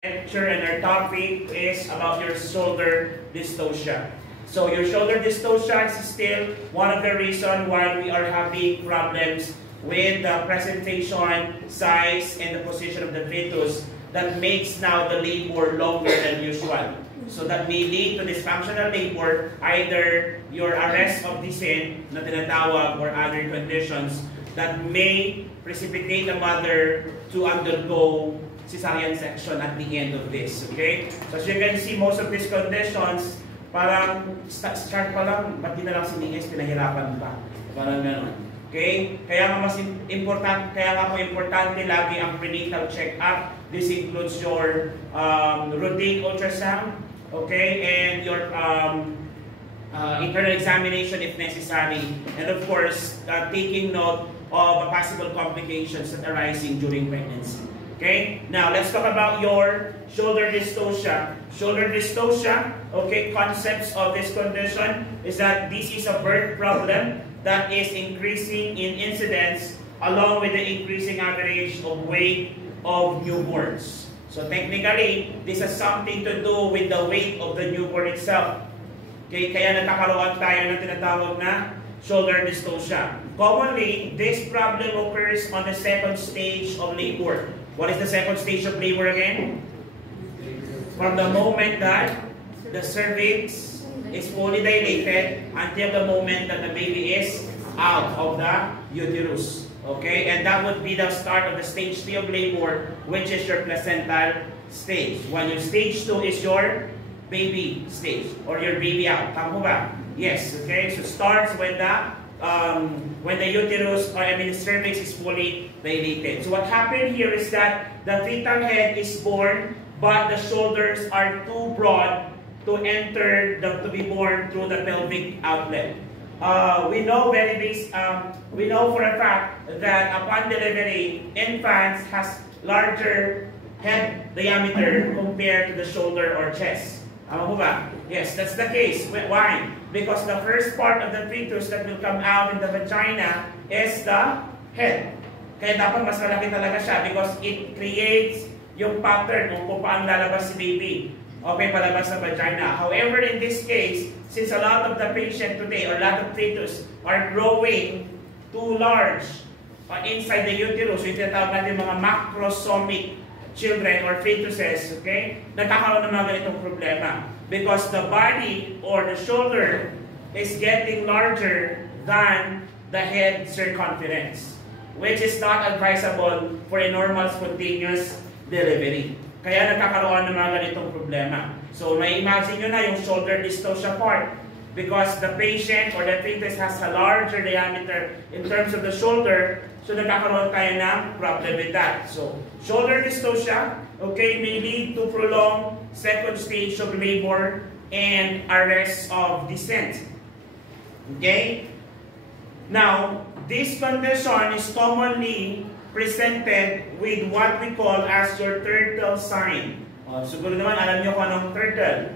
lecture, and our topic is about your shoulder dystocia. So your shoulder dystocia is still one of the reasons why we are having problems with the presentation, size, and the position of the fetus that makes now the labor longer than usual. So that may lead to dysfunctional labor, either your arrest of descent na tinatawag or other conditions that may precipitate the mother to undergo cesarean section at the end of this, okay? So as you can see, most of these conditions, parang start pa lang, ba't di na lang siningis, pinahirapan pa. Parang gano'n. Okay? Kaya nga po importante lagi ang prenatal check-up. This includes your routine ultrasound, okay? And your internal examination if necessary. And of course, taking note of possible complications that arising during pregnancy. Okay, now let's talk about your shoulder dystocia. Shoulder dystocia, okay, concepts of this condition is that this is a birth problem that is increasing in incidence along with the increasing average of weight of newborns. So technically, this has something to do with the weight of the newborn itself. Okay, kaya nagkakaroon tayo ng tinatawag na shoulder dystocia. Commonly, this problem occurs on the second stage of labor. What is the second stage of labor again? From the moment that the cervix is fully dilated until the moment that the baby is out of the uterus. Okay, and that would be the start of the stage 3 of labor, which is your placental stage. While your stage 2 is your baby stage or your baby out. Tama ba? Yes. Okay, so starts when the uterus, or the cervix is fully dilated. So what happened here is that the fetal head is born, but the shoulders are too broad to to be born through the pelvic outlet. We know for a fact that upon delivery, infants has larger head diameter compared to the shoulder or chest. Yes, that's the case. Why? Because the first part of the fetus that will come out in the vagina is the head. Kaya dapat mas malaki talaga siya because it creates yung pattern kung paano lalabas si baby. Okay, palabas sa vagina. However, in this case, since a lot of the patient today or a lot of fetus are growing too large inside the uterus, yung tinatawag natin mga macrosomic children or fetuses, okay, nagkakaroon ng mga ganitong problema. Because the body or the shoulder is getting larger than the head circumference, which is not advisable for a normal spontaneous delivery. Kaya nagkakaroon ng mga ganitong problema. So, may imagine nyo na yung shoulder dystocia part because the patient or the fetus has a larger diameter in terms of the shoulder, so nagkakaroon tayo ng problem with that. So, shoulder dystocia, okay, may lead to prolonged second stage of labor and arrest of descent. Okay? Now, this condition is commonly presented with what we call as your turtle sign. Siguro naman, alam nyo kung anong turtle.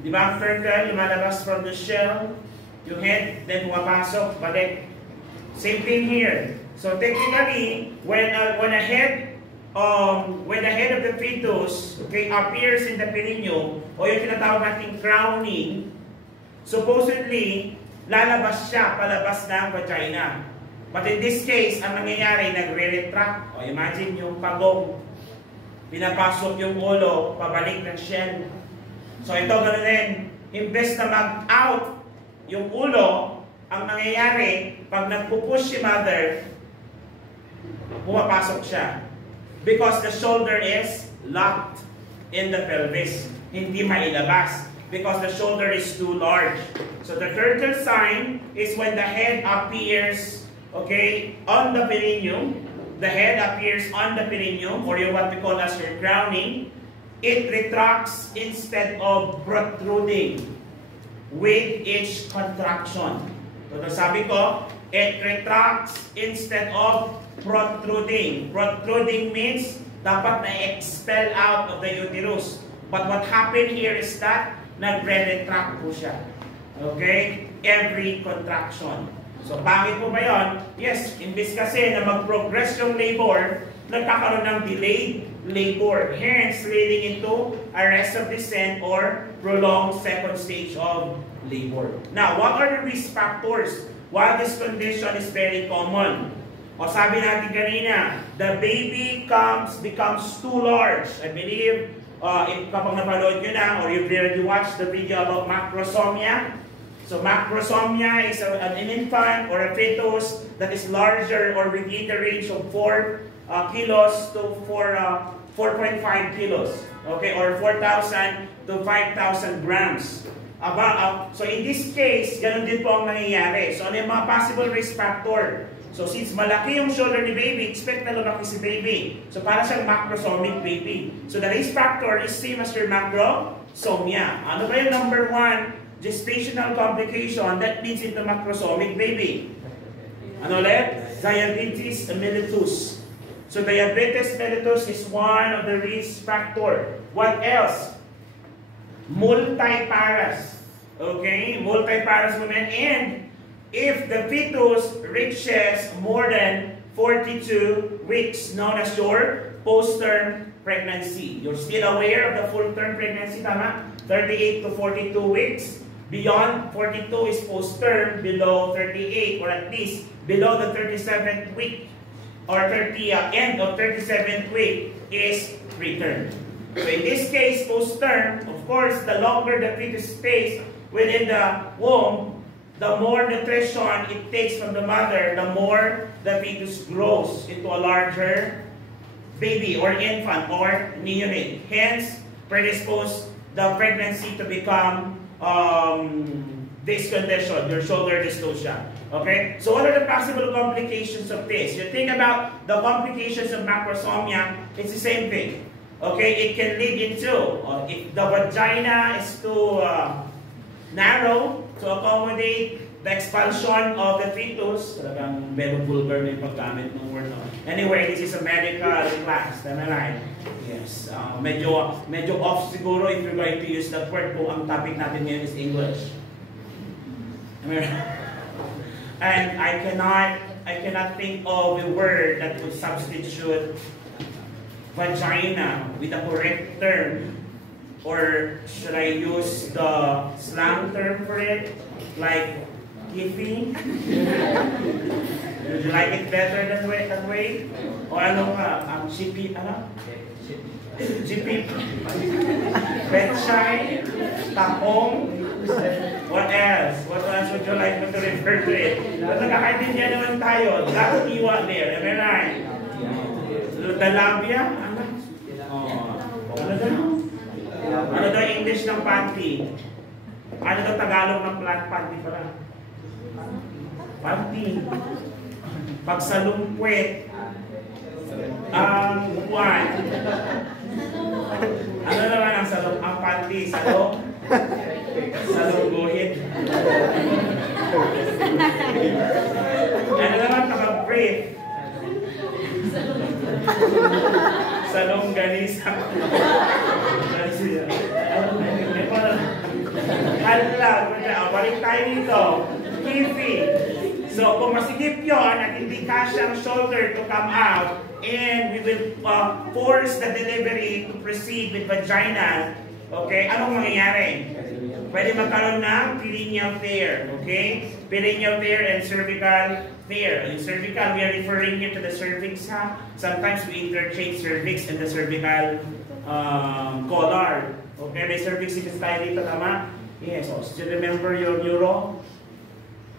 Di ba ang turtle, lumalabas from the shell, yung head, then pumapasok, balik. Same thing here. So technically, when the head of the fetus, okay, appears in the perineum, o yung tinatawag nating crowning, supposedly, lalabas siya palabas ng vagina. But in this case, ang nangyayari, nagre-retract. O imagine yung pagong, pinapasok yung ulo, pabalik ng shell. So ito ganoon din, imbes na mag-out yung ulo, ang nangyayari, pag nagpupush si mother, pumapasok siya. Because the shoulder is locked in the pelvis. Hindi mailabas. Because the shoulder is too large. So the turtle sign is when the head appears, okay, on the perineum. The head appears on the perineum, or what we call as your crowning. It retracts instead of protruding with each contraction. So sabi ko, it retracts instead of protruding. Protruding means dapat na-expel out of the uterus. But what happened here is that nagre-retract po siya. Okay? Every contraction. So, pangit po ba yun? Yes, imbis kasi na mag-progress yung labor, nagkakaroon ng delayed labor, hence leading into arrest of descent or prolonged second stage of labor. Now, what are the risk factors? While this condition is very common, o sabi natin kanina, the baby becomes too large. I believe, kapag napanood nyo na, or you've already watched the video about macrosomia. So macrosomia is an infant or a fetus that is larger or within the range of 4 kilos to 4.5 kilos. Okay, or 4,000 to 5,000 grams. So in this case, ganun din po ang nangyayari. So ano yung mga possible risk factor? So since malaki yung shoulder ni baby, expect na lumaki si baby. So para siyang macrosomic baby. So the risk factor is same as your macrosomia. Ano ba yung number 1? Gestational complication that leads into macrosomic baby. Ano ulit? Diabetes mellitus. So diabetes mellitus is one of the risk factor. What else? Multiparous. Okay? Multiparous women. And if the fetus reaches more than 42 weeks, known as your post-term pregnancy. You're still aware of the full-term pregnancy, tama? 38 to 42 weeks. Beyond 42 is post-term, below 38, or at least below the 37th week, or end of 37th week is preterm. So in this case, post-term, of course, the longer the fetus stays within the womb, the more nutrition it takes from the mother, the more the fetus grows into a larger baby or infant or neonate. Hence, predispose the pregnancy to become this condition, your shoulder dystocia. Okay? So what are the possible complications of this? You think about the complications of macrosomia, it's the same thing. Okay? It can lead into, if the vagina is too narrow to accommodate the expulsion of the fetus. Talagang medyo vulgar na yung paggamit ng word. No? Anyway, this is a medical class. Tama na. Yes. Medyo off siguro if you're going to use that word kung ang topic natin ngayon is English. And I cannot think of a word that would substitute vagina with a correct term. Or should I use the slang term for it? Like, iffy? Would you like it better that way? O ano ka? Chippy, ano? Chippy? Petchay? Takong? What else? What else would you like me to refer to it? But nakakaintindihan naman tayo. Dapat iwa there. Am I right? The labia? Ano? Ano daw? Ano daw English ng panty? Ano daw Tagalog ng panty pala? Panty. Pagsalumpwet. Buwan. Ano naman ang panty? Salungguhit. Ano naman nakag-brief? Salongganisa. Balik tayo dito. Iffy. So, kung masigip yun at hindi kasyang shoulder to come out, and we will force the delivery to proceed with vaginal, okay, anong mangyayari? Pwede magkaroon ng perineal tear, okay? Perineal tear and cervical tear. In cervical, we are referring here to the cervix, ha? Sometimes we interchange cervix and the cervical collar. Okay, may cervix tayo dito, tama? Yes, so still remember your neuro?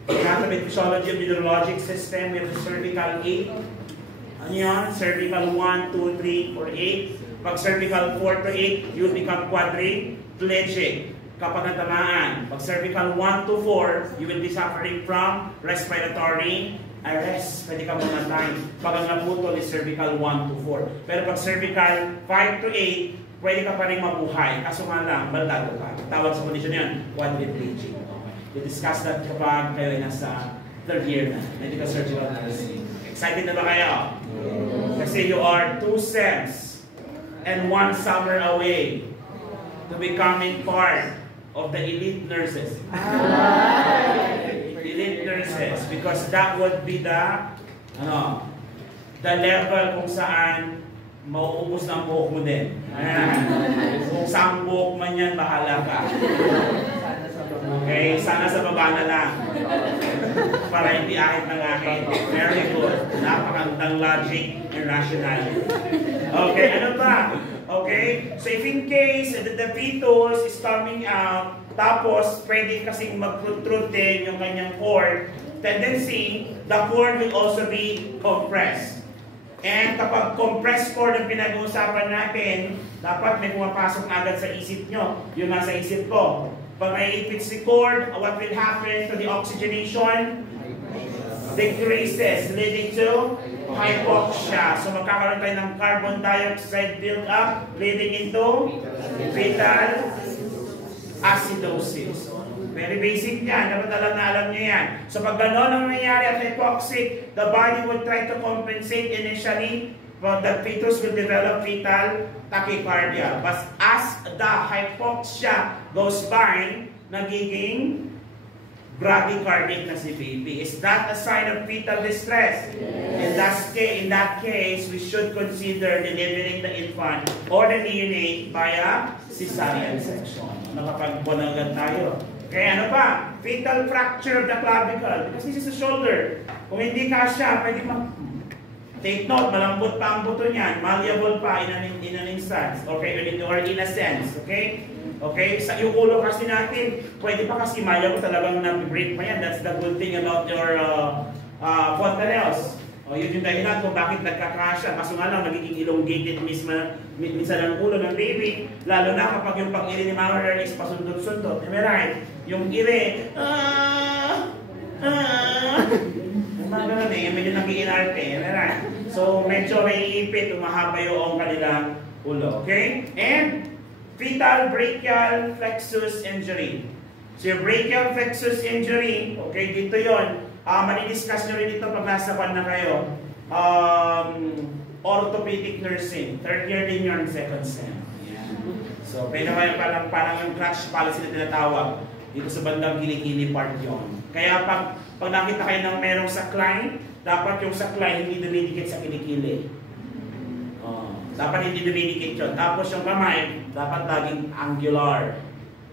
Anatomy, physiology of the neurologic system, we have the cervical 8. Ano yan? Cervical 1, 2, 3, or 8. Pag cervical 4 to 8, you become quadriplegic kapag natamaan. Pag cervical 1 to 4, you will be suffering from respiratory arrest. Pwede ka mamatay. Pag ang naputol is cervical 1 to 4. Pero pag cervical 5 to 8, pwede ka pa rin mabuhay. Kaso nga lang, baldado ka. Tawag sa kondisyon yan, quadriplegic. We discuss that kapag kayo ay nasa third year na, medical surgical nursing. Excited na ba kayo? Kasi you are 2 SEMs and 1 summer away to becoming part of the elite nurses. Elite nurses. Because that would be the level kung saan mauubos ng buhok mo din. Kung saan buhok man yan, bahala ka. Okay, sana sa baba na lang. Para hindi ahit ng akin. Very good. Napakandang logic and rationality. Okay, ano pa? Okay, so if in case the fetus is coming out, tapos pwede kasing mag-protrude din yung kanyang cord, tendency, the cord will also be compressed. And kapag compressed cord ang pinag-uusapan natin, dapat may pumapasok agad sa isip nyo. Yung nasa isip ko. Pag naipit si cord, what will happen to the oxygenation? Decreases, leading to hypoxia. So magkakaroon tayo ng carbon dioxide build-up, leading into fetal acidosis. Very basic yan. Dapat alam nyo yan. So pag gano'n ang nangyayari at hypoxic, the body would try to compensate initially, but the fetus will develop fetal tachycardia. But as the hypoxia goes by, nagiging bradycardic na si baby. Is that a sign of fetal distress? Yes. In that case, we should consider delivering the infant or the neonate via cesarean section. Nakapagbunagan tayo. Okay, ano pa? Fetal fracture of the clavicle. Because this is the shoulder. Kung hindi kasya, pwede take note, malambot pa ang buto niyan. Malleable pa in an instance. Okay, or in a sense. Okay? Okay, sa yung ulo kasi natin, pwede pa kasi malleable talagang na-break pa yan. That's the good thing about your fontanelles. O, yun yung dahilan kung bakit nagkakasya. Kaso nga lang, nagiging elongated minsan ang ulo ng baby. Lalo na kapag yung pag-iri ni Mama is pasundot-sundot. Am I right? Yung iri, mga ganun eh, medyo nag-iinarte. Am I right? So, medyo naiipit, umahaba yung kanilang ulo. Okay? And, fetal brachial plexus injury. So, yung brachial plexus injury, okay, dito yon. Manidiscuss nyo rin ito pag nasa pan na kayo. Orthopedic nursing. Third year din yun, second sem. Yeah. So, parang yung crutch policy na tinatawag. Dito sa bandang kilikili part yun. Kaya pag nakita kayo ng merong saklay, dapat yung saklay hindi dumidikit sa kilikili. Dapat hindi dumidikit yun. Tapos yung kamay, dapat laging angular.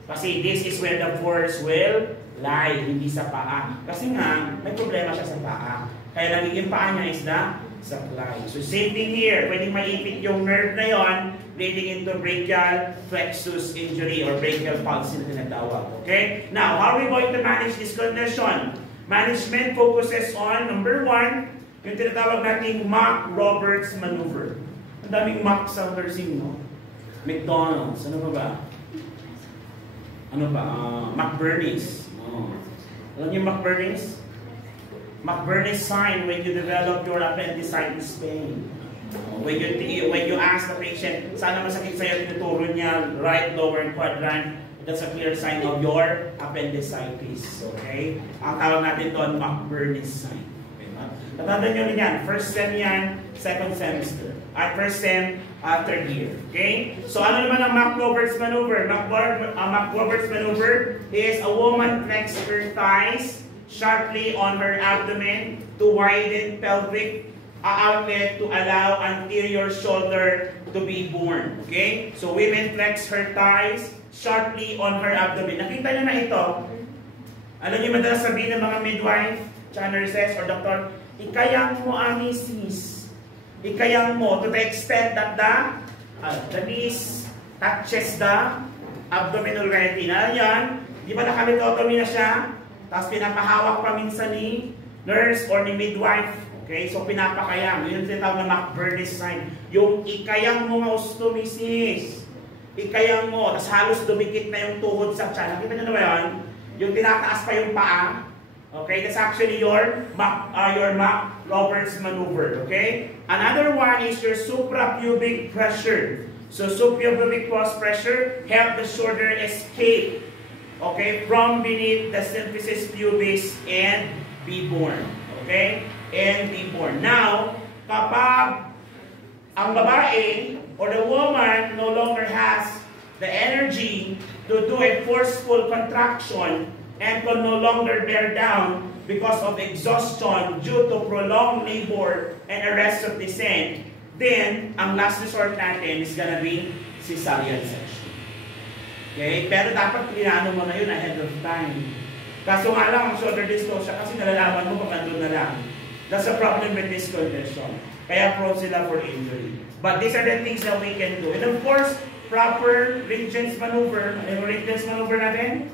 Kasi this is where the force will lie, hindi sa paa. Kasi nga, may problema siya sa paa. Kaya nagiging paa niya is the saklay. So same thing here. Pwedeng maipit yung nerve na yon, leading into brachial plexus injury or brachial palsy na tinatawag. Okay? Now, how are we going to manage this condition? Management focuses on, number 1, yung tinatawag nating Mack-Roberts maneuver. Ang daming Mack sa nursing, no? McDonald's. Ano ba? McBurney's. Alam niyo McBurney's? McBurney's sign when you develop your appendicitis pain. When you ask the patient, sana masakit sa'yo, tinuturo niya right lower quadrant, that's a clear sign of your appendicitis. Okay? Ang tawag natin doon, McBurney's sign. Okay, tatandaan nyo rin yan. First sem yan, second semester. At first sem, third year. Okay? So ano naman ang Mack-Roberts maneuver? Mack-Roberts maneuver is a woman flexes her thighs sharply on her abdomen to widen pelvic outlet to allow anterior shoulder to be born. Okay? So women flex her thighs sharply on her abdomen. Nakita niyo na ito? Ano niyo madalas sabihin ng mga midwife, nurses, or doctor? Ikayang mo ang misis. Ikayang mo to the extent that the knees touches the abdominal retina. Yan, di ba nakaligotomy na siya? Tapos pinapahawak pa minsan ni nurse or ni midwife. Okay, so pinapakayang. Yun yung tinatawag na McBurney's sign. Yung ikayang mo nga ostomisis. Ikayang mo, tapos halos dumikit na yung tuhod sa tiyan. Nakita nyo na ba yun? Yung tinataas pa yung paa. Okay, that's actually your Mack-Roberts maneuver. Okay? Another one is your suprapubic pressure. So suprapubic pressure help the shoulder escape, okay, from beneath the symphysis pubis and be born. Okay? And be born. Now, kapag ang babae or the woman no longer has the energy to do a forceful contraction and can no longer bear down, because of exhaustion due to prolonged labor and arrest of descent, then ang last resort natin is gonna be cesarean section. Okay? Pero dapat klinano mo na yun ahead of time. Kaso nga lang, ang shoulder dystocia kasi nalalaman mo pag andun na lang. That's a problem with this condition. Kaya prone sila for injury. But these are the things that we can do. And of course, proper Ringens maneuver. Ano yung Ringens maneuver natin?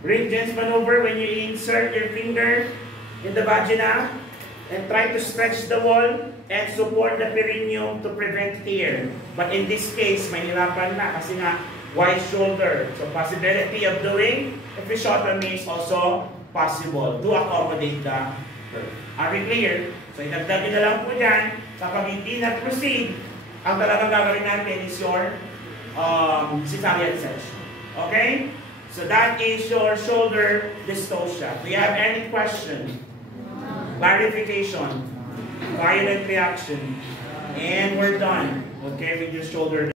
Ringens maneuver when you insert your finger in the vagina and try to stretch the wall and support the perineum to prevent tear. But in this case, mahirapan na kasi nga wide shoulder. So possibility of doing episiotomy is also possible to accommodate the curve. Are we clear? So idagdag na lang po dyan, sa pag hindi na-proceed, ang talagang gagawin natin is your cesarean section. Okay? So that is your shoulder dystocia. Do you have any question? Clarification? Violent reaction? And we're done. Okay, with your shoulder